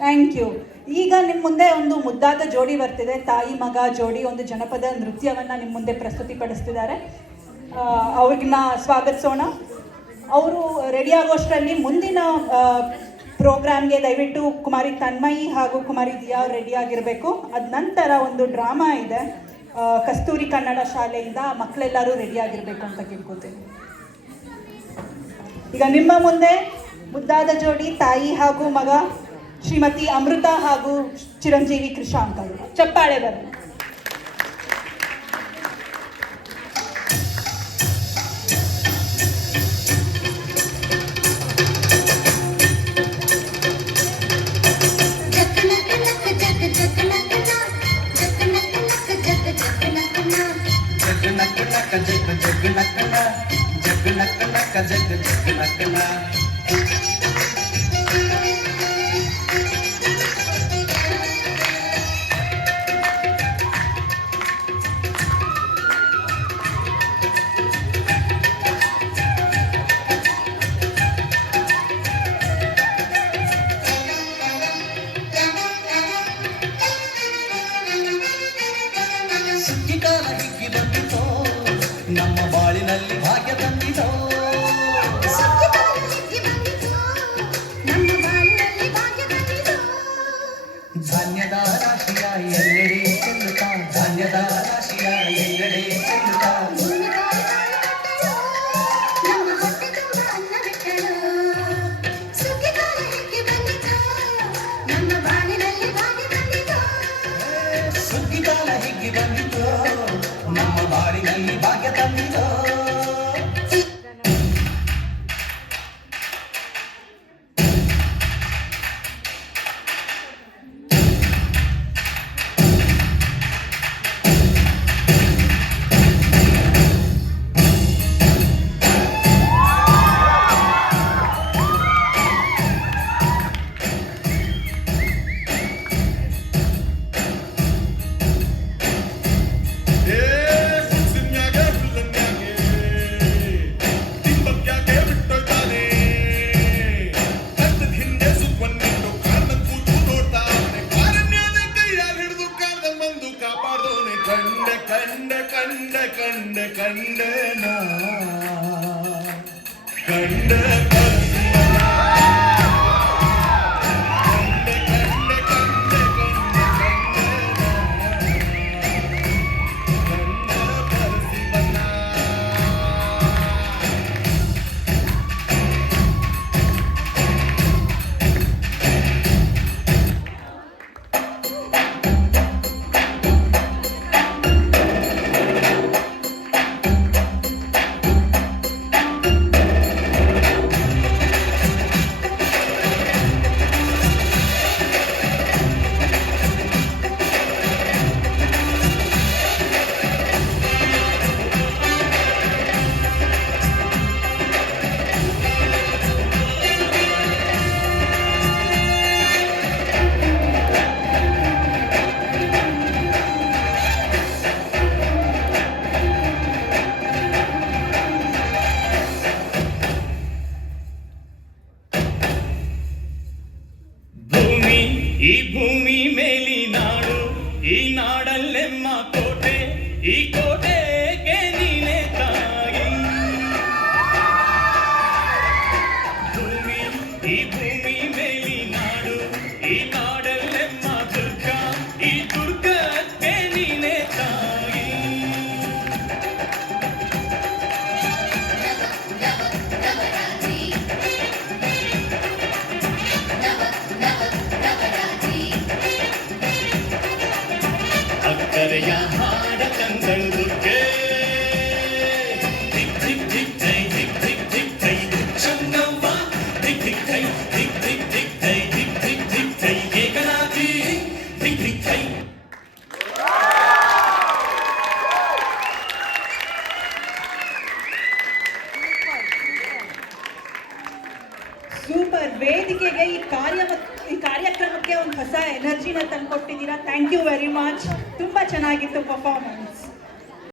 Thank you. ಈಗ ನಿಮ್ಮ ಮುಂದೆ ಒಂದು ಮುದ್ದಾದ ಜೋಡಿ ಬರ್ತಿದೆ, ತಾಯಿ ಮಗ ಜೋಡಿ ಒಂದು ಜನಪದ ನೃತ್ಯವನ್ನು ನಿಮ್ಮ ಮುಂದೆ ಪ್ರಸ್ತುತಿಪಡಿಸ್ತಿದ್ದಾರೆ. ಅವ್ರನ್ನ ಸ್ವಾಗತಿಸೋಣ. ಅವರು ರೆಡಿ ಆಗೋಷ್ಟರಲ್ಲಿ ಮುಂದಿನ ಪ್ರೋಗ್ರಾಮ್ಗೆ ದಯವಿಟ್ಟು ಕುಮಾರಿ ತನ್ಮಯಿ ಹಾಗೂ ಕುಮಾರಿ ದಿಯಾ ರೆಡಿ ಆಗಿರಬೇಕು. ಅದ ನಂತರ ಒಂದು ಡ್ರಾಮಾ ಇದೆ ಕಸ್ತೂರಿ ಕನ್ನಡ ಶಾಲೆಯಿಂದ, ಮಕ್ಕಳೆಲ್ಲರೂ ರೆಡಿ ಆಗಿರಬೇಕು ಅಂತ ಕೇಳ್ಕೊತೀನಿ. ಈಗ ನಿಮ್ಮ ಮುಂದೆ ಮುದ್ದಾದ ಜೋಡಿ ತಾಯಿ ಹಾಗೂ ಮಗ ಶ್ರೀಮತಿ ಅಮೃತ ಹಾಗೂ ಚಿರಂಜೀವಿ ಕೃಷಾಂಕ್ ಅವರು. ಚಪ್ಪಾಳೆ ಬರಲಿ. ನಮ್ಮ ಬಾಳಿನಲ್ಲಿ ಭಾಗ್ಯ ತಂದಿದೋ, ಧಾನ್ಯದ ರಾಶಿಯ ಎಲ್ಲೆಡೆ ಚೆಲ್ಲುತ್ತಾ, ಧಾನ್ಯದ ರಾಶಿಯ ಎಲ್ಲೆಡೆ ಚೆಲ್ಲುತ್ತಾ, ಸುಗ್ಗಿಕಾಲ ಹಿಗ್ಗಿ ಬಂದಿತು, ನಮ್ಮ ಬಾಳಿನಲ್ಲಿ ಭಾಗ್ಯ ತಂದಿದೋ. ಈ ಭೂಮಿ ಮೇಲಿ ನಾಡು, ಈ ನಾಡಲ್ಲೆಮ್ಮ ಕೋಟೆ, ಈ ಕೋಟೆಗೆ ನೀನೆ ತಾಯಿ. ಭೂಮಿ ಈ ಭೂಮಿ ಮೇಲಿ ನಾಡು, ಈ ನಾಡಲ್ಲೆಮ್ಮ ದುರ್ಗ, ಈ ದುರ್ಗಕ್ಕೆ ನೀನೆ ತಾಯಿ. ಅಕ್ಕರೆಯ ಹಾಡ ತಂದಳುಗೆ ಧಿಕ್ ಧಿಕ್ ಧಿಕ್ ಥೈ ಧಿಕ್ ಧಿಕ್ ಧಿಕ್ ಥೈ ಚನ್ನವ್ವ ಧಿಕ್ ಧಿಕ್ ಥೈ ಧಿಕ್ ಧಿಕ್ ಧಿಕ್ ಥೈ ಧಿಕ್ ಧಿಕ್ ಧಿಕ್ ಥೈ ಏಕನಾಥಿ ಧಿಕ್ ಧಿಕ್ ಥೈ. ಸೂಪರ್. ವೇದಿಕೆಗೆ ಈ ಕಾರ್ಯಕ್ರಮಕ್ಕೆ ಒಂದು ಹೊಸ ಎನರ್ಜಿನ ತಂದುಕೊಟ್ಟಿದ್ದೀರಾ. Thank you very much. ತುಂಬ ಚೆನ್ನಾಗಿತ್ತು ಪರ್ಫಾರ್ಮೆನ್ಸ್.